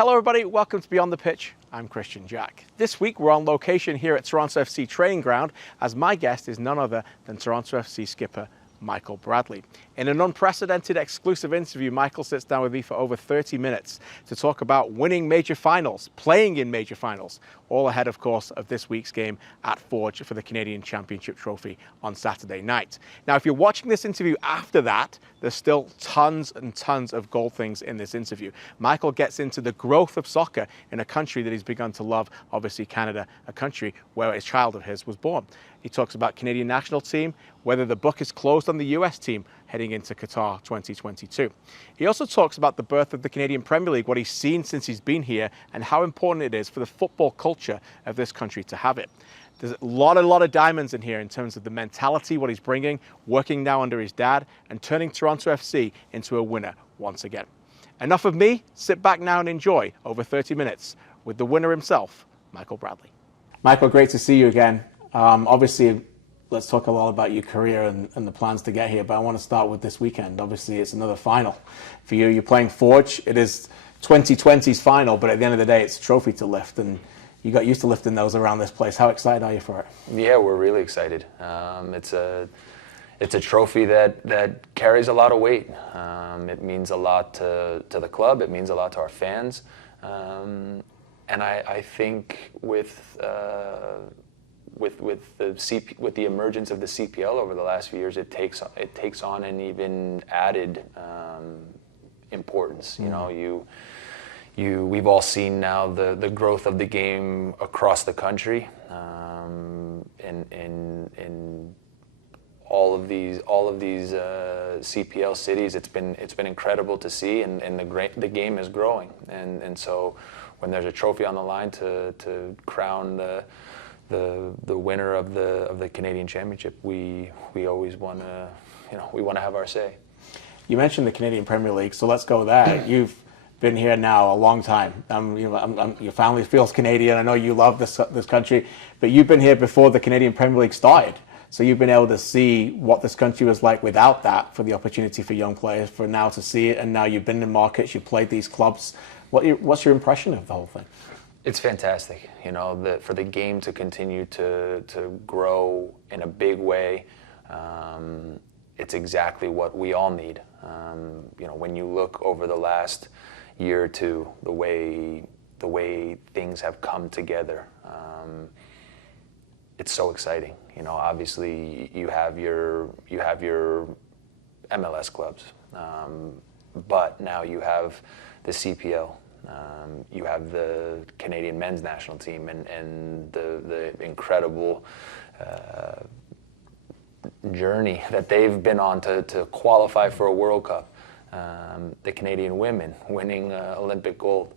Hello everybody, welcome to Beyond the Pitch. I'm Kristian Jack. This week we're on location here at Toronto FC training ground as my guest is none other than Toronto FC skipper Michael Bradley. In an unprecedented exclusive interview, Michael sits down with me for over 30 minutes to talk about winning major finals, playing in major finals, all ahead, of course, of this week's game at Forge for the Canadian Championship Trophy on Saturday night. Now, if you're watching this interview after that, there's still tons and tons of gold things in this interview. Michael gets into the growth of soccer in a country that he's begun to love, obviously Canada, a country where a child of his was born. He talks about Canadian national team, whether the book is closed on the US team heading into Qatar 2022. He also talks about the birth of the Canadian Premier League, what he's seen since he's been here, and how important it is for the football culture of this country to have it. There's a lot of diamonds in here in terms of the mentality, what he's bringing, working now under his dad, and turning Toronto FC into a winner once again. Enough of me. Sit back now and enjoy over 30 minutes with the winner himself, Michael Bradley. Michael, great to see you again. Obviously, let's talk a lot about your career and the plans to get here, but I want to start with this weekend. Obviously, it's another final for you. You're playing Forge. It is 2020's final, but at the end of the day, it's a trophy to lift, and you got used to lifting those around this place. How excited are you for it? Yeah, we're really excited. It's a trophy that carries a lot of weight. It means a lot to the club. It means a lot to our fans, and I think with the emergence of the CPL over the last few years, it takes on an even added importance. You know, we've all seen now the growth of the game across the country, in all of these CPL cities. It's been incredible to see, and the game is growing, and so when there's a trophy on the line to crown the winner of the Canadian Championship, we always want to have our say. You mentioned the Canadian Premier League, so let's go there. You've been here now a long time. Your family feels Canadian. I know you love this country, but you've been here before the Canadian Premier League started. So you've been able to see what this country was like without that, for the opportunity for young players, for now to see it, and now you've been in markets, you've played these clubs. What's your impression of the whole thing? It's fantastic, for the game to continue to grow in a big way. It's exactly what we all need. When you look over the last year or two, the way things have come together, it's so exciting. Obviously you have your MLS clubs, but now you have the CPL. You have the Canadian men's national team and the incredible journey that they've been on to qualify for a World Cup. The Canadian women winning Olympic gold.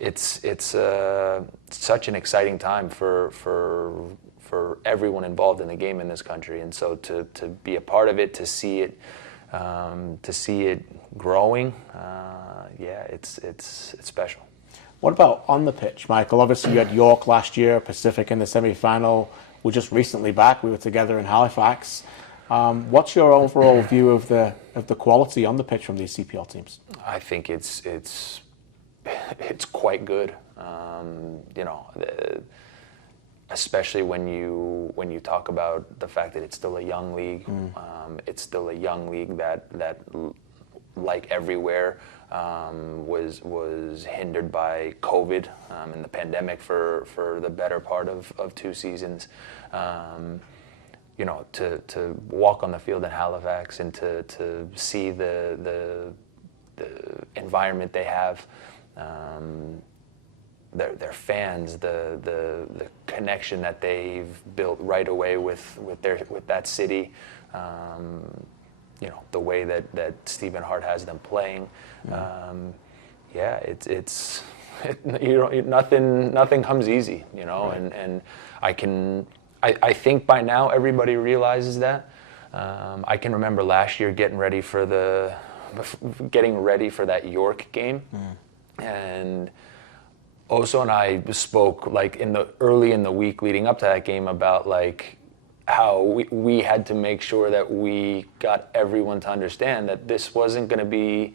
It's such an exciting time for everyone involved in the game in this country, and so to be a part of it, to see it growing, it's special. What about on the pitch, Michael? Obviously, you had York last year, Pacific in the semi-final. We're just recently back. We were together in Halifax. What's your overall view of the quality on the pitch from these CPL teams? I think it's quite good. Especially when you talk about the fact that it's still a young league. It's still a young league that like everywhere, was hindered by COVID and the pandemic for the better part of 2 seasons. To walk on the field in Halifax and to see the environment they have, their fans, the connection that they've built right away with that city. The way that Stephen Hart has them playing. Nothing comes easy, right. And I think by now everybody realizes that. I can remember last year getting ready for that York game, and Oso and I spoke early in the week leading up to that game about how we had to make sure that we got everyone to understand that this wasn't going to be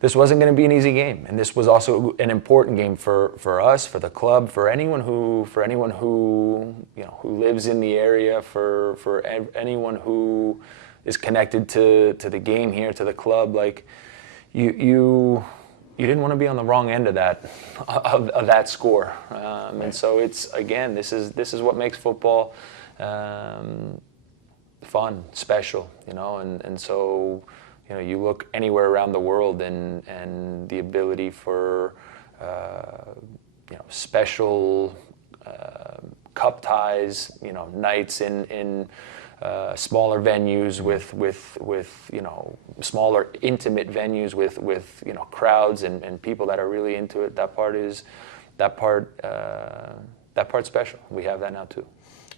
this wasn't going to be an easy game, and this was also an important game for us, for the club, for anyone who who lives in the area, for anyone who is connected to the game here, to the club. Like you didn't want to be on the wrong end of that score, and so it's, again, this is what makes football fun, special, and so. You look anywhere around the world, and the ability for special cup ties, nights in smaller venues with smaller intimate venues with crowds and people that are really into it. That part's special. We have that now too.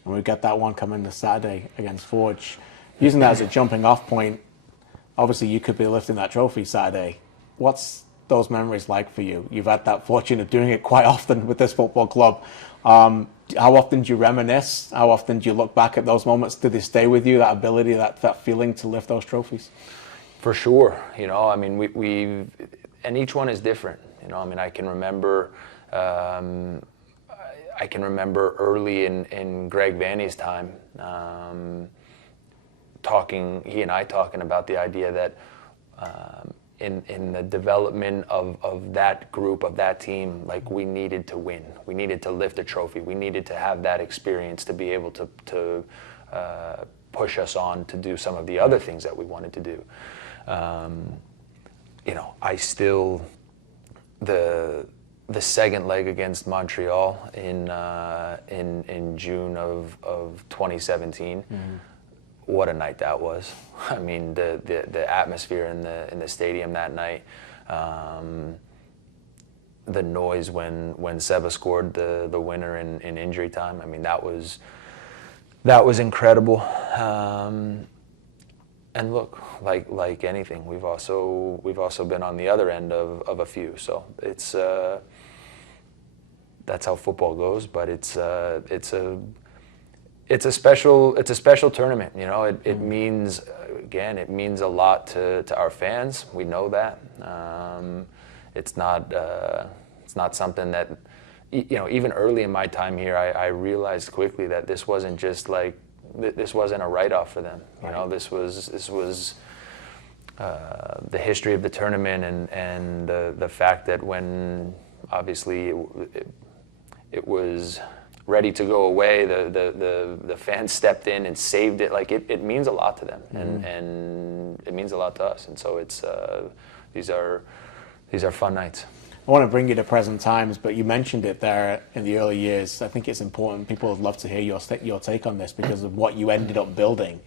And we've got that one coming this Saturday against Forge. Using that as a jumping off point. Obviously, you could be lifting that trophy Saturday. What's those memories like for you? You've had that fortune of doing it quite often with this football club. How often do you reminisce? How often do you look back at those moments? Do they stay with you, that ability, that feeling to lift those trophies? For sure. I mean, we and each one is different. I mean, I can remember early in Greg Vanny's time, he and I talking about the idea that in the development of that group, of that team, like, we needed to win. We needed to lift a trophy. We needed to have that experience to be able to push us on to do some of the other things that we wanted to do. I still, the second leg against Montreal in June of 2017. Mm-hmm. What a night that was! I mean, the atmosphere in the stadium that night, the noise when Seba scored the winner in injury time. I mean, that was incredible. And look, like anything, we've also been on the other end of a few. So it's that's how football goes. But it's a special tournament. It means, again, it means a lot to our fans. We know that. It's not something that, even early in my time here, I realized quickly that this wasn't just this wasn't a write-off for them. This was the history of the tournament and the fact that when obviously it was ready to go away, the fans stepped in and saved it. Like, it means a lot to them, mm-hmm. and it means a lot to us. And so it's these are fun nights. I want to bring you to present times, but you mentioned it there in the early years. I think it's important. People would love to hear your take on this because of what you ended up building.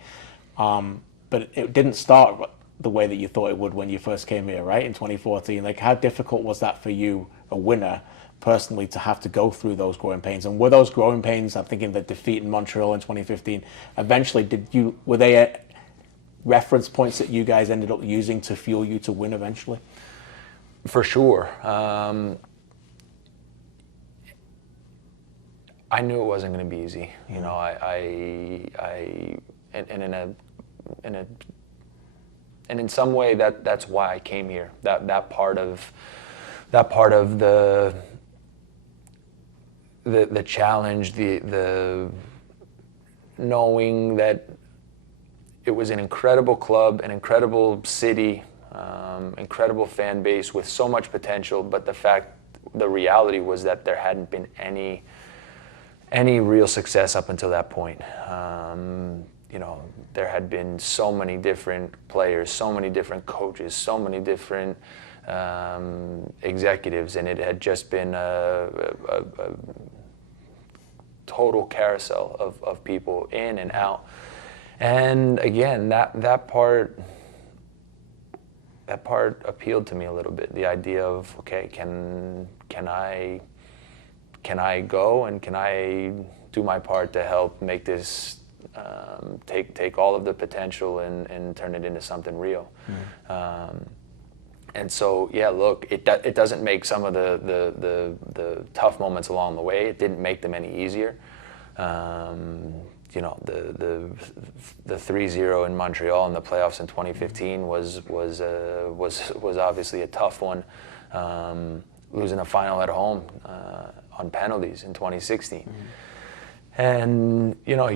But it didn't start the way that you thought it would when you first came here, right, in 2014. Like, how difficult was that for you, a winner, personally, to have to go through those growing pains? And were those growing pains, I'm thinking the defeat in Montreal in 2015, eventually were they reference points that you guys ended up using to fuel you to win eventually? For sure. I knew it wasn't going to be easy. And in some way that's why I came here. That part of the challenge, the knowing that it was an incredible club, an incredible city, incredible fan base with so much potential, but the reality was that there hadn't been any real success up until that point. There had been so many different players, so many different coaches, so many different executives, and it had just been a total carousel of people in and out. And again, that part appealed to me a little bit. The idea of, okay, can I go and can I do my part to help make this take all of the potential and turn it into something real. Mm-hmm. And so, yeah, look, it doesn't make some of the tough moments along the way. It didn't make them any easier. you know, the 3-0 in Montreal in the playoffs in 2015 was obviously a tough one. Losing a final at home on penalties in 2016. Mm-hmm. And you know,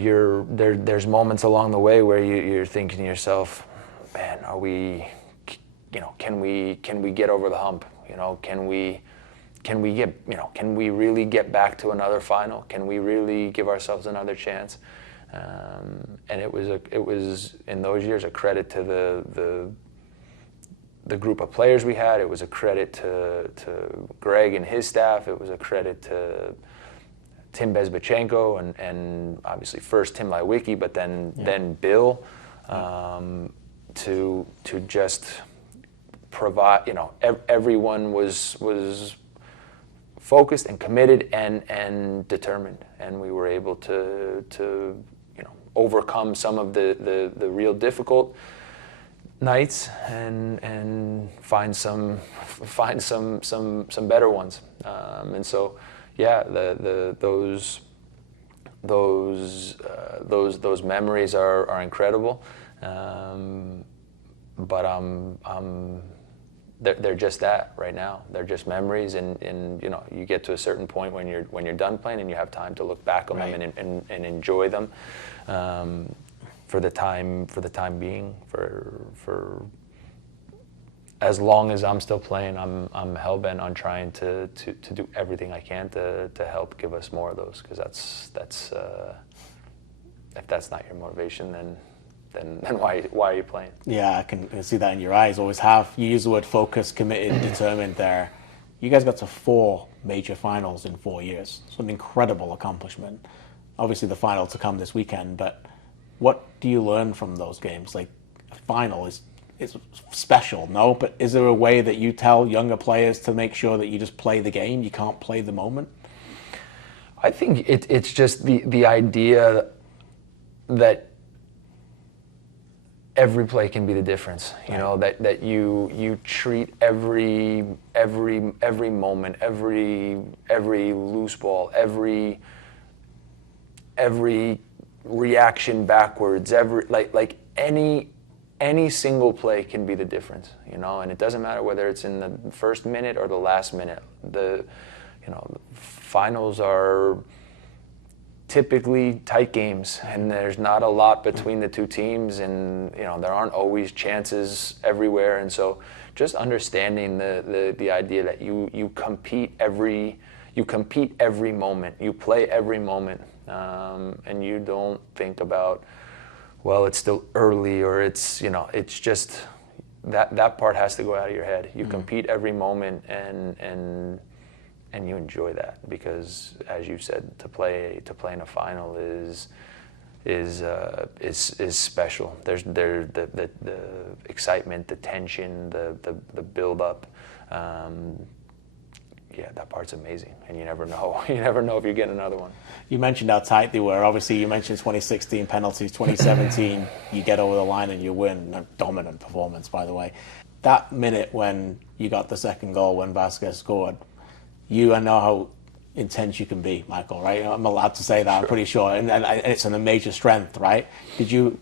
there's moments along the way where you're thinking to yourself, man, are we, you know, can we get over the hump? You know, can we get, you know, can we really get back to another final? Can we really give ourselves another chance? And it was in those years a credit to the group of players we had. It was a credit to Greg and his staff. It was a credit to Tim Bezbatchenko and obviously first Tim Lewicki, but then Bill, to just provide. You know, everyone was focused and committed and determined, and we were able to you know, overcome some of the real difficult nights and find some better ones. And so, yeah, those memories are incredible. But they're just that right now. They're just memories, and you know, you get to a certain point when you're done playing and you have time to look back on them and enjoy them. For the time being, for as long as I'm still playing, I'm hell-bent on trying to do everything I can to help give us more of those, because that's if that's not your motivation, then why are you playing? Yeah, I can see that in your eyes. Always have. You use the word focused, committed, determined there. You guys got to 4 major finals in 4 years. It's an incredible accomplishment. Obviously the final to come this weekend, but what do you learn from those games? Like, a final is special, no? But is there a way that you tell younger players to make sure that you just play the game, you can't play the moment? I think it's just the idea that every play can be the difference. You know, that you treat every moment, every loose ball, every reaction backwards, like any single play can be the difference, you know, and it doesn't matter whether it's in the first minute or the last minute. The finals are typically tight games, and there's not a lot between the two teams, and you know, there aren't always chances everywhere. And so just understanding the idea that you compete every moment, you play every moment, and you don't think about, well, it's still early, or it's, you know, it's just that part has to go out of your head. You compete every moment, and you enjoy that, because, as you said, to play in a final is special. There's the excitement, the tension, the build up. Yeah, that part's amazing, and you never know. You never know if you're getting another one. You mentioned how tight they were. Obviously, you mentioned 2016 penalties, 2017 you get over the line and you win. A dominant performance, by the way. That minute when you got the second goal, when Vasquez scored, I know how intense you can be, Michael, right? I'm allowed to say that, sure. I'm pretty sure. And it's a major strength, right? Did you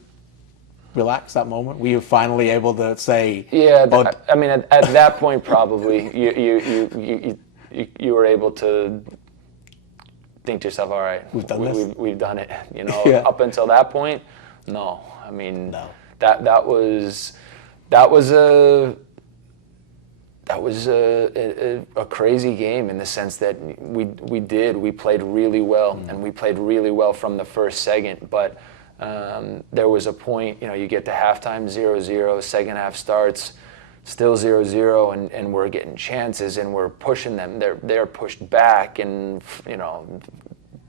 relax that moment? Were you finally able to say... Yeah, I mean, at that point, probably, you were able to think to yourself, all right, we've done it. You know, yeah. Up until that point, no. I mean, no. That was a crazy game, in the sense that we played really well, and we played really well from the first second, but there was a point, you know, you get to halftime 0-0, second half starts, still 0-0, and we're getting chances, and we're pushing them. They're pushed back, and you know,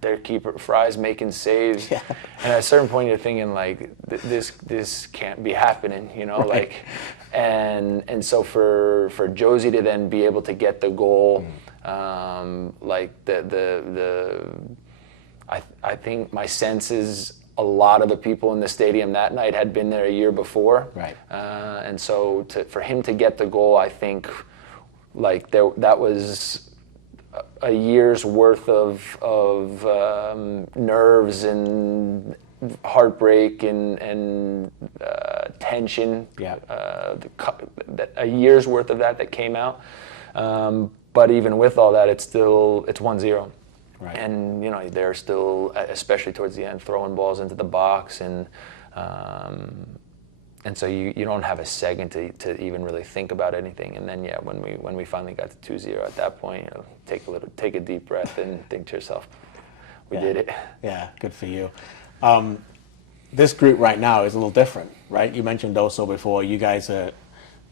their keeper Fry's making saves, yeah. And at a certain point you're thinking, like, this can't be happening, you know, right. Like, and so for Josie to then be able to get the goal, like I think my sense is a lot of the people in the stadium that night had been there a year before, right? And so for him to get the goal, I think, like, that was a year's worth of nerves and heartbreak and tension. Yeah. A year's worth of that came out. But even with all that, it's 1-0. Right. And they're still, especially towards the end, throwing balls into the box, and so you don't have a second to even really think about anything. And then when we finally got to 2-0, at that point, take a deep breath and think to yourself, we did it. Yeah, good for you. This group right now is a little different, right? You mentioned Oso before. You guys are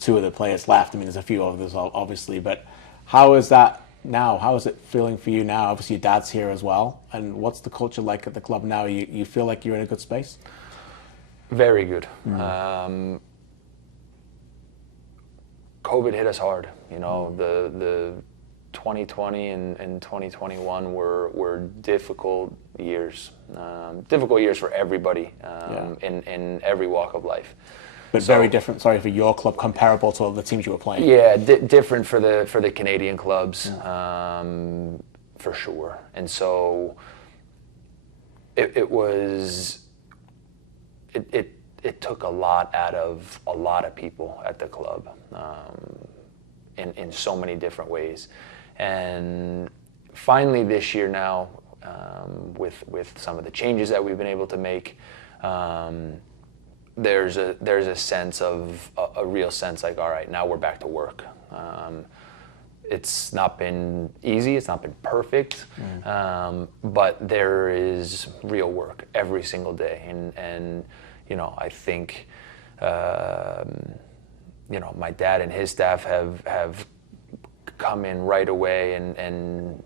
two of the players left. I mean, there's a few others, obviously, but how is that now? How is it feeling for you now? Obviously, your dad's here as well. And what's the culture like at the club now? You feel like you're in a good space? Very good. COVID hit us hard. The 2020 and 2021 were difficult years. Difficult years for everybody in every walk of life. But very different, for your club, comparable to the teams you were playing. Yeah, different for the Canadian clubs, for sure. And so it took a lot out of a lot of people at the club, in so many different ways. And finally this year now, with some of the changes that we've been able to make, there's a sense of a real sense, like, all right, now we're back to work. It's not been easy, it's not been perfect, but there is real work every single day. And I think my dad and his staff have come in right away and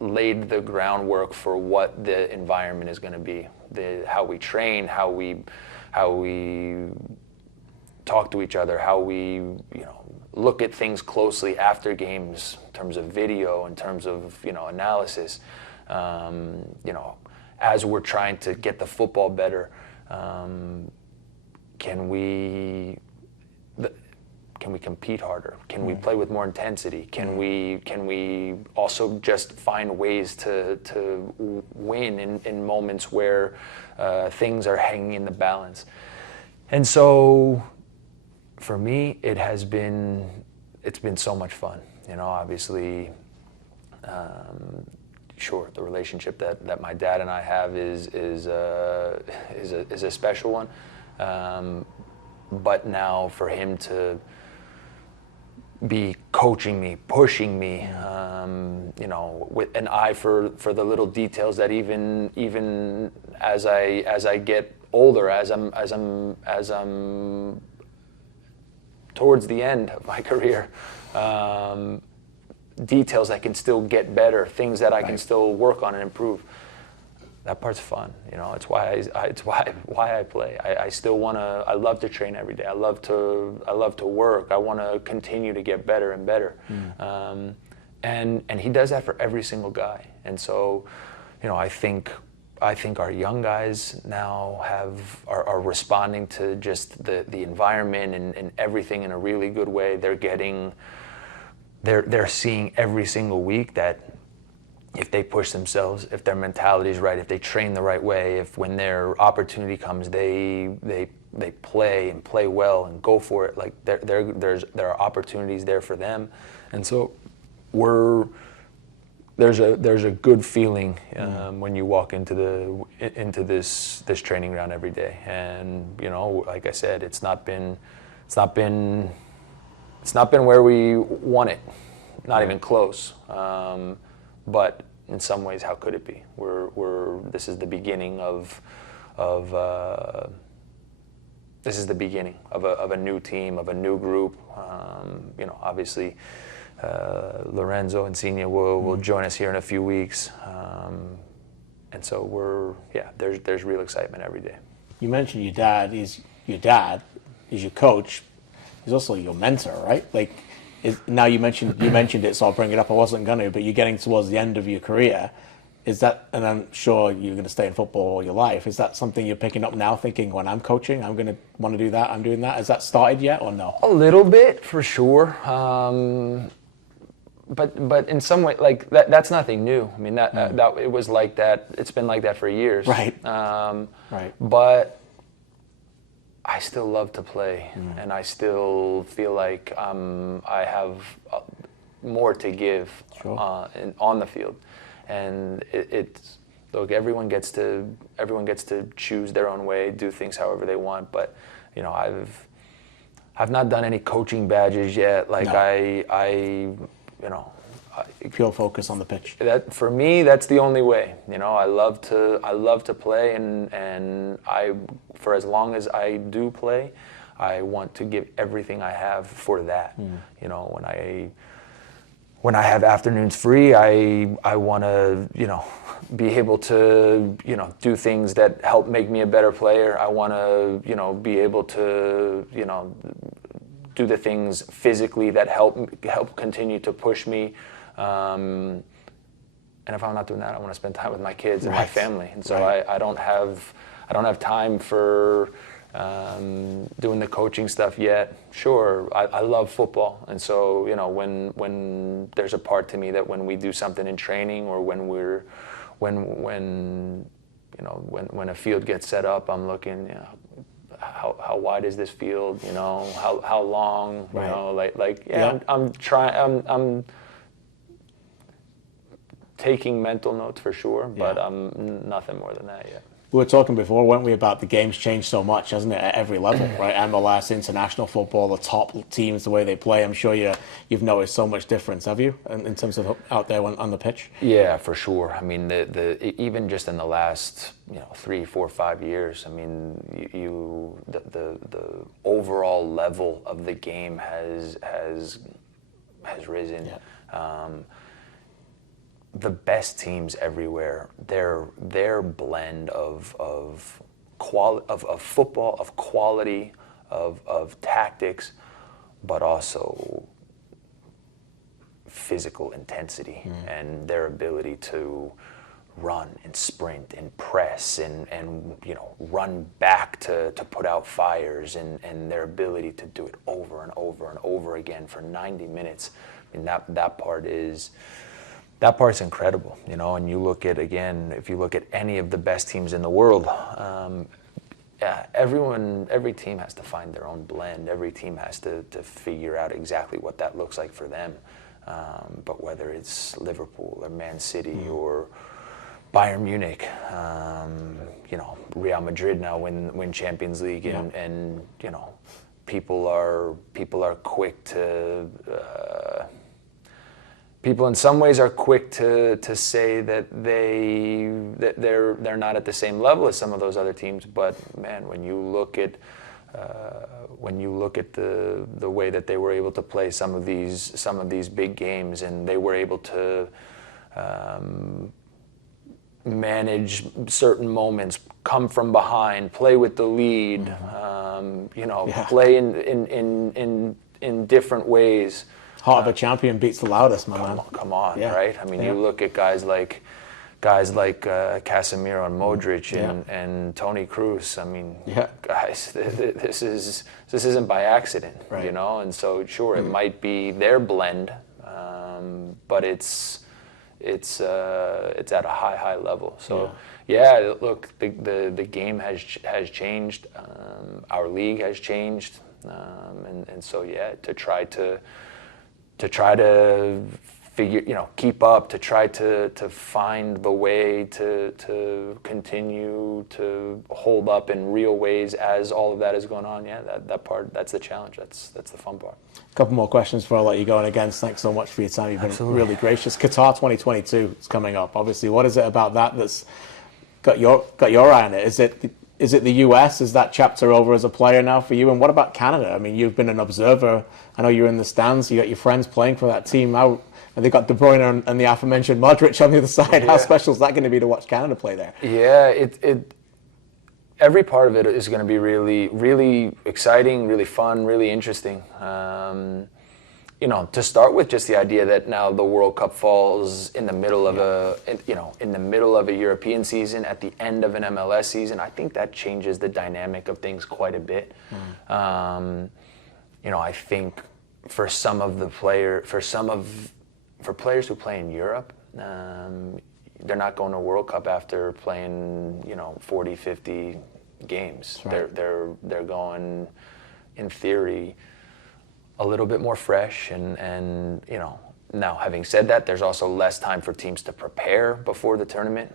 laid the groundwork for what the environment is going to be, how we train, how we talk to each other, how we look at things closely after games in terms of video, in terms of analysis. As we're trying to get the football better, can we compete harder? Can we play with more intensity? Can we also just find ways to win in moments where things are hanging in the balance? And so for me, it's been so much fun. Obviously, sure, the relationship that my dad and I have is a special one. But now for him to be coaching me, pushing me, with an eye for the little details that even as I get older, as I'm towards the end of my career, details that can still get better, things that I can still work on and improve. That part's fun, It's why I play. I still wanna. I love to train every day. I love to work. I want to continue to get better and better. And he does that for every single guy. And so, I think our young guys now are responding to just the environment and everything in a really good way. They're seeing every single week that if they push themselves, if their mentality is right, if they train the right way, if when their opportunity comes, they play and play well and go for it. Like there are opportunities there for them, and so there's a good feeling when you walk into this training ground every day. And like I said, it's not been where we want it, not even close. But in some ways, how could it be? This is the beginning of a new team, of a new group. Obviously, Lorenzo and Senia will join us here in a few weeks, and so there's real excitement every day. You mentioned your dad. He's your coach. He's also your mentor, right? Now you mentioned it, so I'll bring it up. I wasn't going to, but you're getting towards the end of your career. Is that, and I'm sure you're going to stay in football all your life, is that something you're picking up now, thinking when I'm coaching, I'm going to want to do that, I'm doing that? Has that started yet or no? A little bit, for sure. but in some way, like that's nothing new. I mean, that it was like that. It's been like that for years. Right. Right. But I still love to play, and I still feel like I have more to give on the field, and it's look. Everyone gets to choose their own way, do things however they want. But you know, I've not done any coaching badges yet. Like pure focus on the pitch. That for me, that's the only way. You know, I love to play, and for as long as I do play, I want to give everything I have for that. You know, when I have afternoons free, I want to, you know, be able to, you know, do things that help make me a better player. I want to, you know, be able to, you know, do the things physically that help continue to push me. And if I'm not doing that, I want to spend time with my kids and my family. And so I don't have time for doing the coaching stuff yet. Sure, I love football, and so you know when there's a part to me that when we do something in training or when a field gets set up, I'm looking, you know, how wide is this field? You know, how long? You know, I'm taking mental notes for sure, but I'm nothing more than that yet. We were talking before, weren't we, about the game's changed so much, hasn't it, at every level, right? MLS, international football, the top teams, the way they play. I'm sure you've noticed so much difference, have you, in terms of out there on the pitch? Yeah, for sure. I mean, even just in the last 3, 4, 5 years, I mean, the overall level of the game has risen. Yeah. The best teams everywhere, their blend of football, of quality, of tactics, but also physical intensity and their ability to run and sprint and press and run back to put out fires and their ability to do it over and over and over again for 90 minutes. I mean, that part's incredible, and you look at, again, if you look at any of the best teams in the world, every team has to find their own blend. Every team has to figure out exactly what that looks like for them. But whether it's Liverpool or Man City or Bayern Munich, Real Madrid now win Champions League, and people are quick to. People in some ways are quick to say that they're not at the same level as some of those other teams, but man, when you look at the way that they were able to play some of these big games, and they were able to manage certain moments, come from behind, play with the lead, play in different ways. Heart of a champion beats the loudest, my man. Come on, right? I mean, you look at guys like Casemiro and Modric and Toni Kroos. I mean, guys, this isn't by accident, And so, sure, it might be their blend, but it's at a high level. So, look, the game has changed. Our league has changed, and so to try to figure, keep up, to try to find the way to continue to hold up in real ways as all of that is going on. Yeah, that part, that's the challenge. That's the fun part. A couple more questions before I let you go. And again, thanks so much for your time. You've been really gracious. Qatar 2022 is coming up. Obviously, what is it about that's got your eye on it? Is it the US? Is that chapter over as a player now for you? And what about Canada? I mean, you've been an observer. I know you're in the stands. You got your friends playing for that team. And they got De Bruyne and the aforementioned Modric on the other side. Yeah. How special is that going to be to watch Canada play there? Yeah, every part of it is going to be really, really exciting, really fun, really interesting. To start with, just the idea that now the World Cup falls in the middle of in the middle of a European season, at the end of an MLS season, I think that changes the dynamic of things quite a bit. I think for some of for players who play in Europe, they're not going to World Cup after playing 40, 50 games. Right. They're going, in theory, a little bit more fresh, and now, having said that, there's also less time for teams to prepare before the tournament,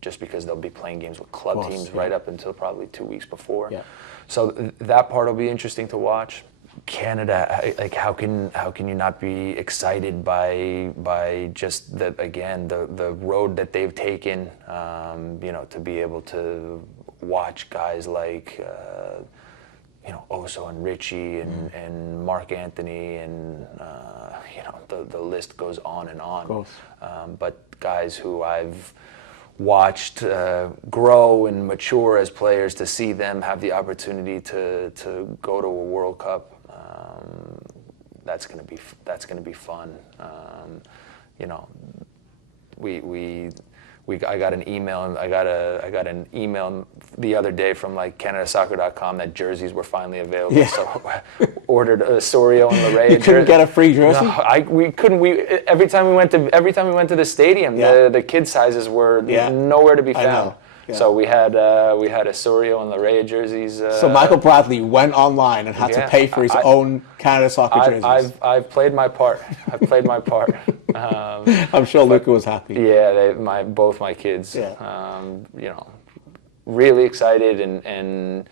just because they'll be playing games with club teams right up until probably 2 weeks before. Yeah. So that part will be interesting to watch. Canada, like how can you not be excited by just the road that they've taken, to be able to watch guys like Oso and Richie and Mark Anthony and the list goes on and on. Of course. But guys who I've watched grow and mature as players, to see them have the opportunity to go to a World Cup, that's gonna be fun. I got an email. I got an email the other day from like CanadaSoccer.com that jerseys were finally available. Yeah. So ordered a Sorio and Larrea. You couldn't get a free jersey? No, we couldn't. Every time we went to the stadium, the kid sizes were nowhere to be found. I know. Yeah. So we had a Sorio and Larrea jerseys. So Michael Bradley went online and had to pay for his own Canada Soccer jerseys. I've played my part. I've played my part. I'm sure Luca was happy. Yeah, both my kids. Yeah. Really excited and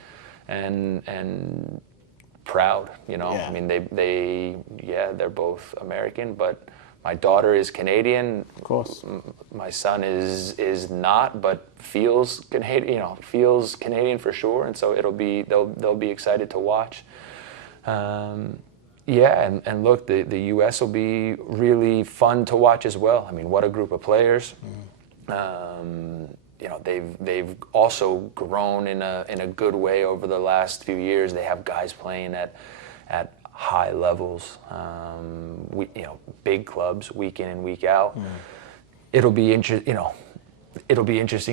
proud. Yeah. I mean, they're both American, but my daughter is Canadian. Of course. My son is not, but feels Canadian. Feels Canadian for sure, and so they'll be excited to watch. And look, the U.S. will be really fun to watch as well. I mean, what a group of players. They've also grown in a good way over the last few years. They have guys playing at high levels, big clubs, week in and week out. It'll be interesting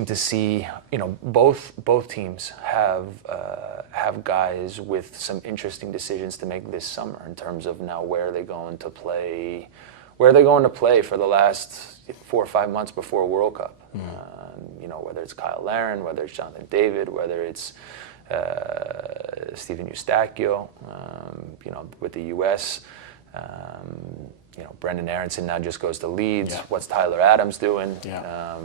to see. Both teams have guys with some interesting decisions to make this summer in terms of now where are they going to play for the last 4 or 5 months before World Cup. Whether it's Kyle Larin, whether it's Jonathan David, whether it's Steven Eustachio, with the U.S. Brendan Aronson now just goes to Leeds. Yeah. What's Tyler Adams doing? Yeah.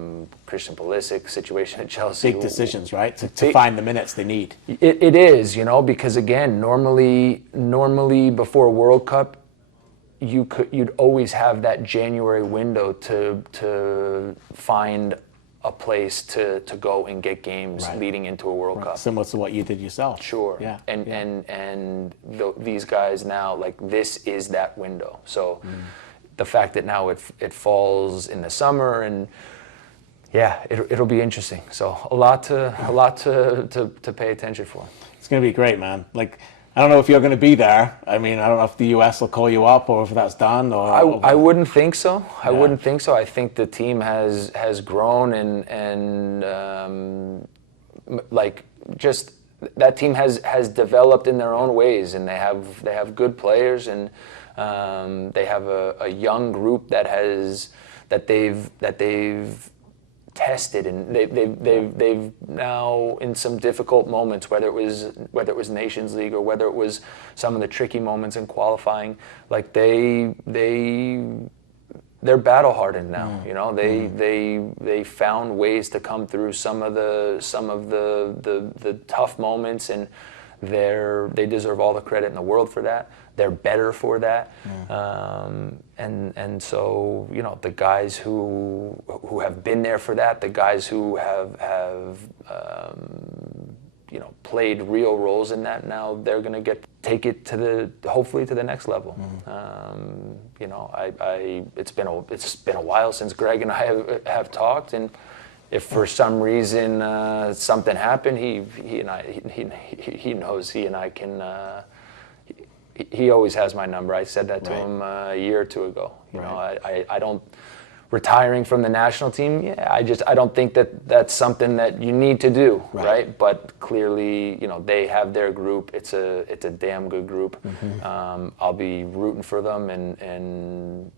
Christian Pulisic situation at Chelsea. Big decisions, right? To find the minutes they need. It is, because again, normally before a World Cup, you'd always have that January window to find a place to go and get games leading into a World Cup. Similar to what you did yourself. Sure. Yeah. And these guys now, like, this is that window. So the fact that now it falls in the summer, and it'll be interesting. So a lot to pay attention for. It's going to be great, man. Like, I don't know if you're going to be there. I mean, I don't know if the US will call you up or if that's done. Or I wouldn't think so. I wouldn't think so. I think the team has grown and just that team has developed in their own ways, and they have good players, and they have a young group that they've tested, and they've now, in some difficult moments, whether it was Nations League or whether it was some of the tricky moments in qualifying, like they're battle hardened now. They found ways to come through some of the tough moments, and they deserve all the credit in the world for that. They're better for that, and so the guys who have been there for that, the guys who have played real roles in that, now they're going to take it hopefully to the next level. It's been a while since Greg and I have talked, and if for some reason something happened, he knows he and I can. He always has my number. I said that to him a year or two ago. I don't. retiring from the national team, I don't think that that's something that you need to do, right? But clearly, they have their group. It's a damn good group. I'll be rooting for them and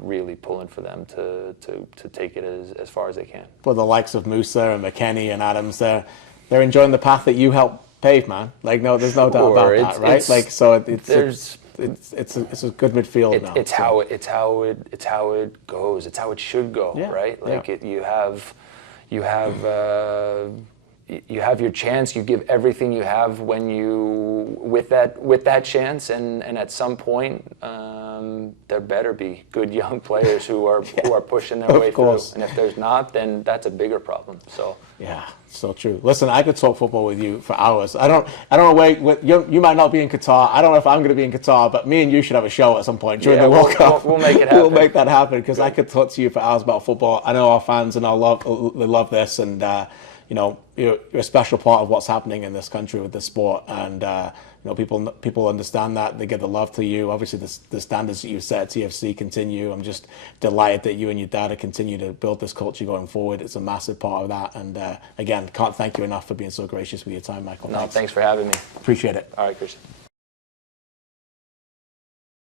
really pulling for them to take it as far as they can. For the likes of Musa and McKennie and Adams, they're enjoying the path that you helped pave, man. Like, no, there's no doubt about that, right? Like, so it's a good midfield now. It's how it goes. It's how it should go, right? Like you have your chance. You give everything you have with that chance, and at some point there better be good young players who are pushing their way through. And if there's not, then that's a bigger problem. So yeah, so true. Listen, I could talk football with you for hours. I don't know you might not be in Qatar. I don't know if I'm going to be in Qatar, but me and you should have a show at some point during the World Cup. We'll make it happen. We'll make that happen, because I could talk to you for hours about football. I know our fans and they love this, and you're a special part of what's happening in this country with this sport, and people understand that. They give the love to you. Obviously, the standards that you set at TFC continue. I'm just delighted that you and your dad continue to build this culture going forward. It's a massive part of that, and again, can't thank you enough for being so gracious with your time, Michael. No, thanks for having me. Appreciate it. All right, Kristian.